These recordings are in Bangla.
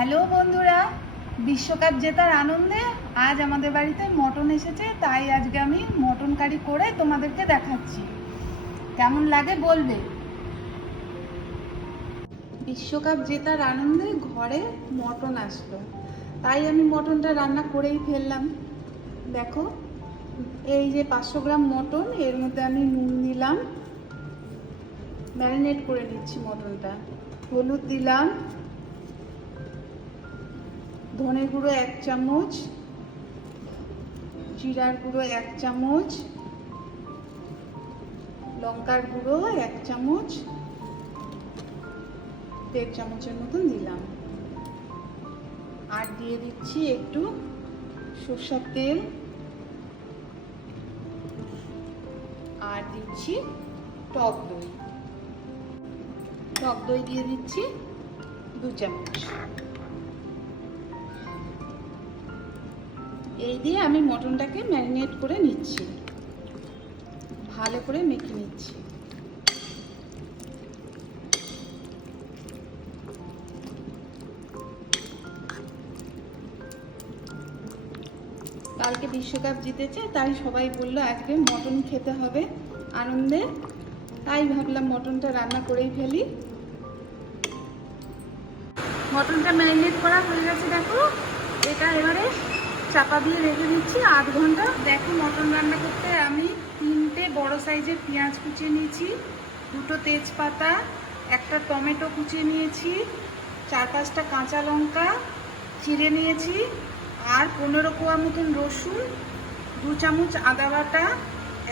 হ্যালো বন্ধুরা, বিশ্বকাপ জেতার আনন্দে আজ আমাদের বাড়িতে মটন এসেছে, তাই আজকে আমি মটন কারি করে তোমাদেরকে দেখাচ্ছি। কেমন লাগে বলবে। বিশ্বকাপ জেতার আনন্দে ঘরে মটন আসলো, তাই আমি মটনটা রান্না করেই ফেললাম। দেখো, এই যে 500 গ্রাম মটন, এর মধ্যে আমি নুন দিলাম, ম্যারিনেট করে নিচ্ছি মটনটা। হলুদ দিলাম, ধনে গুঁড়ো 1 চামচ, জিরার গুঁড়ো 1 চামচ, লঙ্কার গুঁড়ো 1 চামচ, 1.5 চামচের মতন দিলাম। আর দিয়ে দিচ্ছি একটু সরষের তেল, আর দিচ্ছি টক দই দিয়ে দিচ্ছি 2 চামচ। এই দিয়ে আমি মটনটাকে ম্যারিনেট করে নিচ্ছি, ভালো করে মেখে নিচ্ছি। কালকে বিশ্বকাপ জিতেছে, তাই সবাই বললো আজকে মটন খেতে হবে আনন্দে, তাই ভাবলাম মটনটা রান্না করেই ফেলি। মটনটা ম্যারিনেট করা হয়ে গেছে, দেখো। এটা এবারে চাপা দিয়ে রেখে দিচ্ছি 8 ঘন্টা। দেখো, মটন রান্না করতে আমি 3টে বড় সাইজের পেঁয়াজ কুচিয়ে নিয়েছি, 2টো তেজপাতা, 1টা টমেটো কুচিয়ে নিয়েছি, 4-5টা কাঁচা লঙ্কা চিড়ে নিয়েছি, আর 15 কোয়া মতন রসুন, 2 চামচ আদা বাটা,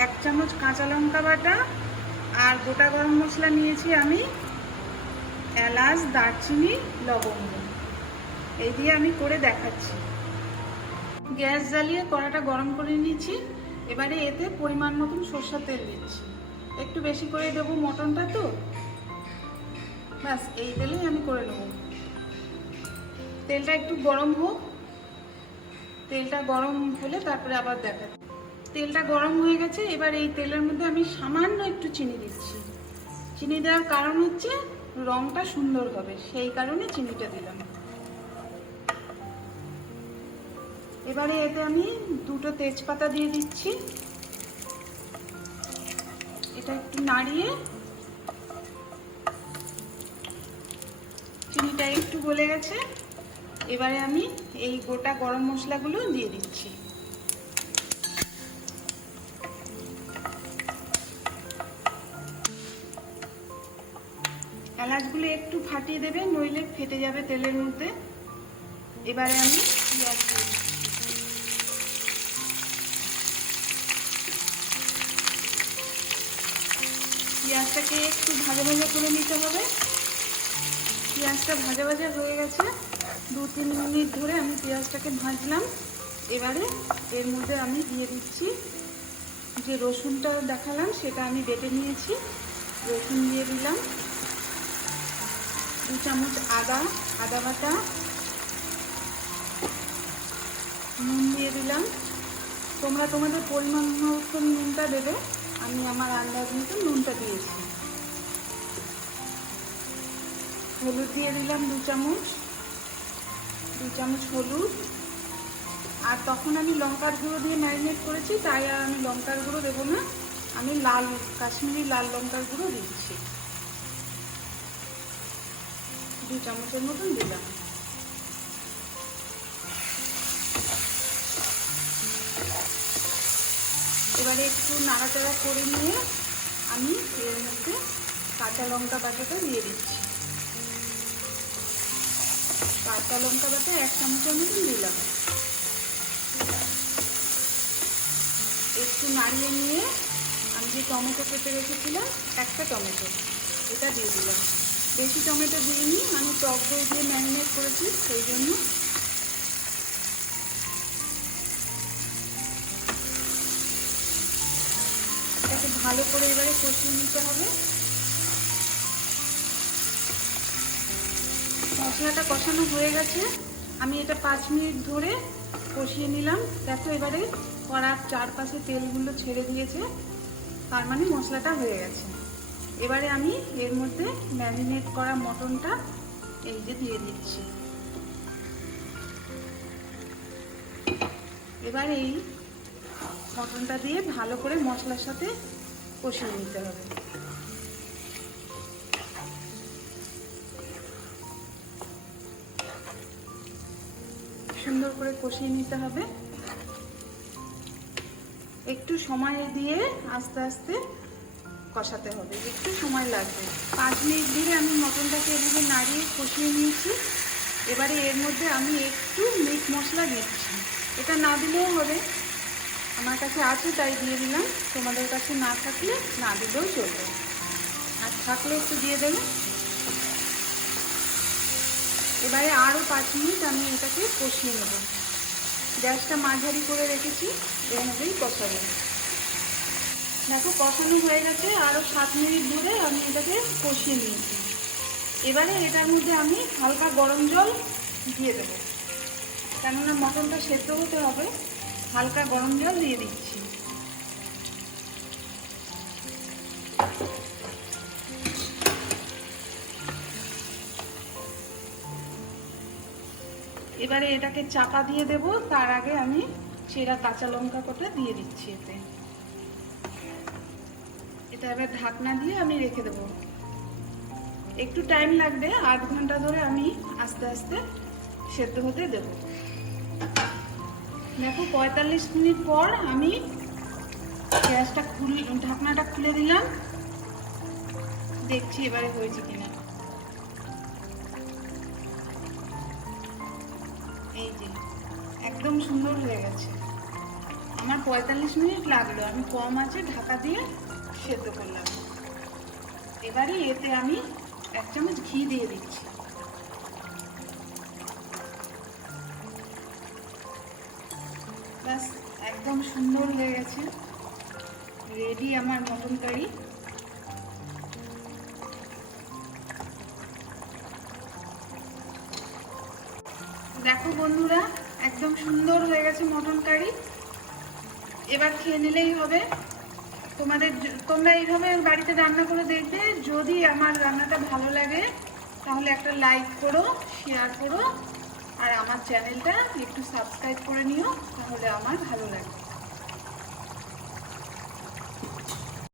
1 চামচ কাঁচা লঙ্কা বাটা, আর গোটা গরম মশলা নিয়েছি আমি, এলাচ, দারচিনি, লবঙ্গ। এই দিয়ে আমি করে দেখাচ্ছি। গ্যাস জ্বালিয়ে কড়াটা গরম করে নিয়েছি। এবারে এতে পরিমাণ মতন সরষের তেল দিচ্ছি, একটু বেশি করে দেবো, মটনটা তো। ব্যাস, এই তেলেই আমি করে নেব। তেলটা একটু গরম হোক, তেলটা গরম হলে তারপরে আবার দেখাচ্ছি। তেলটা গরম হয়ে গেছে, এবার এই তেলের মধ্যে আমি সামান্য একটু চিনি দিচ্ছি। চিনি দেওয়ার কারণ হচ্ছে রংটা সুন্দর হবে, সেই কারণে চিনিটা দিলাম। এবারে এতে আমি 2টো তেজপাতা দিয়ে দিচ্ছি। এটা একটু নাড়িয়ে, চিনিটা একটু গলে গেছে, এবারে আমি এই গোটা গরম মশলাগুলো দিয়ে দিচ্ছি। এলাচগুলো একটু ফাটিয়ে দেবে, নইলে ফেটে যাবে তেলের মধ্যে। এবারে আমি পেঁয়াজ দিয়ে দিচ্ছি। পেঁয়াজটাকে একটু ভাজা ভাজা করে নিতে হবে। পেঁয়াজটা ভাজা ভাজা হয়ে গেছে, 2-3 মিনিট ধরে আমি পেঁয়াজটাকে ভাজলাম। এবারে এর মধ্যে আমি দিয়ে দিচ্ছি যে রসুনটা দেখালাম, সেটা আমি বেটে নিয়েছি, রসুন দিয়ে দিলাম। 2 চামচ আদা বাটা, নুন দিয়ে দিলাম। তোমরা তোমাদের পরিমাণ মতো নুনটা দেবে, আমি আমার আন্দাজ মতো নুনটা দিয়েছি। হলুদ দিয়ে দিলাম 2 চামচ হলুদ। আর তখন আমি লঙ্কার গুঁড়ো দিয়ে ম্যারিনেট করেছি, তাই আর আমি লঙ্কার গুঁড়ো দেবো না, আমি কাশ্মীরি লাল লঙ্কার গুঁড়ো দিচ্ছি। 2 চামচের মতন দিলাম। এবারে একটু নাড়াচাড়া করে নিয়ে আমি এর মধ্যে কাঁচা লঙ্কা বাটাটা দিয়ে দিচ্ছি। কাঁচা লঙ্কা বাটা 1 চামচের মতন দিলাম। একটু নাড়িয়ে নিয়ে আমি যে টমেটো কেটে রেখেছিলাম, 1টা টমেটো, এটা দিয়ে দিলাম। বেশি টমেটো দিইনি, আমি টক দই দিয়ে ম্যারিনেট করেছি, সেই জন্য। এটাকে ভালো করে এবারে কষিয়ে নিতে হবে। মশলাটা কষানো হয়ে গেছে, আমি এটা 5 মিনিট ধরে কষিয়ে নিলাম। দেখো, এবারে কড়ার চারপাশে তেলগুলো ছেড়ে দিয়েছে, তার মানে মশলাটা হয়ে গেছে। এবারে আমি এর মধ্যে ম্যারিনেট করা মটনটা এই যে দিয়ে দিচ্ছি। এবার এই মটনটা দিয়ে ভালো করে মশলার সাথে কষিয়ে নিতে হবে। সুন্দর করে কষিয়ে নিতে হবে, একটু সময় দিয়ে আস্তে আস্তে কষাতে হবে, একটু সময় লাগবে। 5 মিনিট ধরে আমি মটনটাকে এভাবে নাড়িয়ে কষিয়ে নিয়েছি। এবারে এর মধ্যে আমি একটু মিট মশলা দিচ্ছি, এটা না দিলেও হবে, আমার কাছে আছে তাই দিয়ে দিলাম, তোমাদের কাছে না থাকলে না দিলেও চলবে, আর থাকলে একটু দিয়ে দেবে। এবারে আরও 5 মিনিট আমি এটাকে কষিয়ে নেব। গ্যাসটা মাঝারি করে রেখেছি, এভাবেই কষাবো। দেখো কষানো হয়ে গেছে, আরও 7 মিনিট ধরে আমি এটাকে কষিয়ে নিয়েছি। এবারে এটার মধ্যে আমি হালকা গরম জল দিয়ে দেবো, কেননা মটনটা সেদ্ধ হতে হবে। হালকা গরম জল দিয়ে দিচ্ছি। এবারে এটাকে চাপা দিয়ে দেব, তার আগে আমি চেরা কাঁচা লঙ্কা কটা দিয়ে দিচ্ছি এতে। এটা এবার ঢাকনা দিয়ে আমি রেখে দেবো, একটু টাইম লাগবে, 8 ঘন্টা ধরে আমি আস্তে আস্তে সেদ্ধ হতে দেব। দেখো 45 মিনিট পর আমি গ্যাসটা ঢাকনাটা খুলে দিলাম, দেখছি এবারে হয়েছে কিনা। এই যে একদম সুন্দর হয়ে গেছে। আমার 45 মিনিট লাগলো, আমি কম আঁচে ঢাকা দিয়ে সেদ্ধ করলাম। এবারে এতে আমি 1 চামচ ঘি দিয়ে দিচ্ছি। ব্যাস একদম সুন্দর হয়ে গেছে, রেডি আমার মটন কারি। দেখো বন্ধুরা, একদম সুন্দর হয়ে গেছে মটন কারি। এবার খেয়ে নিলেই হবে। তোমরা এইভাবে বাড়িতে রান্না করে দেখবে। যদি আমার রান্নাটা ভালো লাগে তাহলে একটা লাইক করো, শেয়ার করো, আর আমার চ্যানেলটা একটু সাবস্ক্রাইব করে নিও, তাহলে আমার ভালো লাগবে।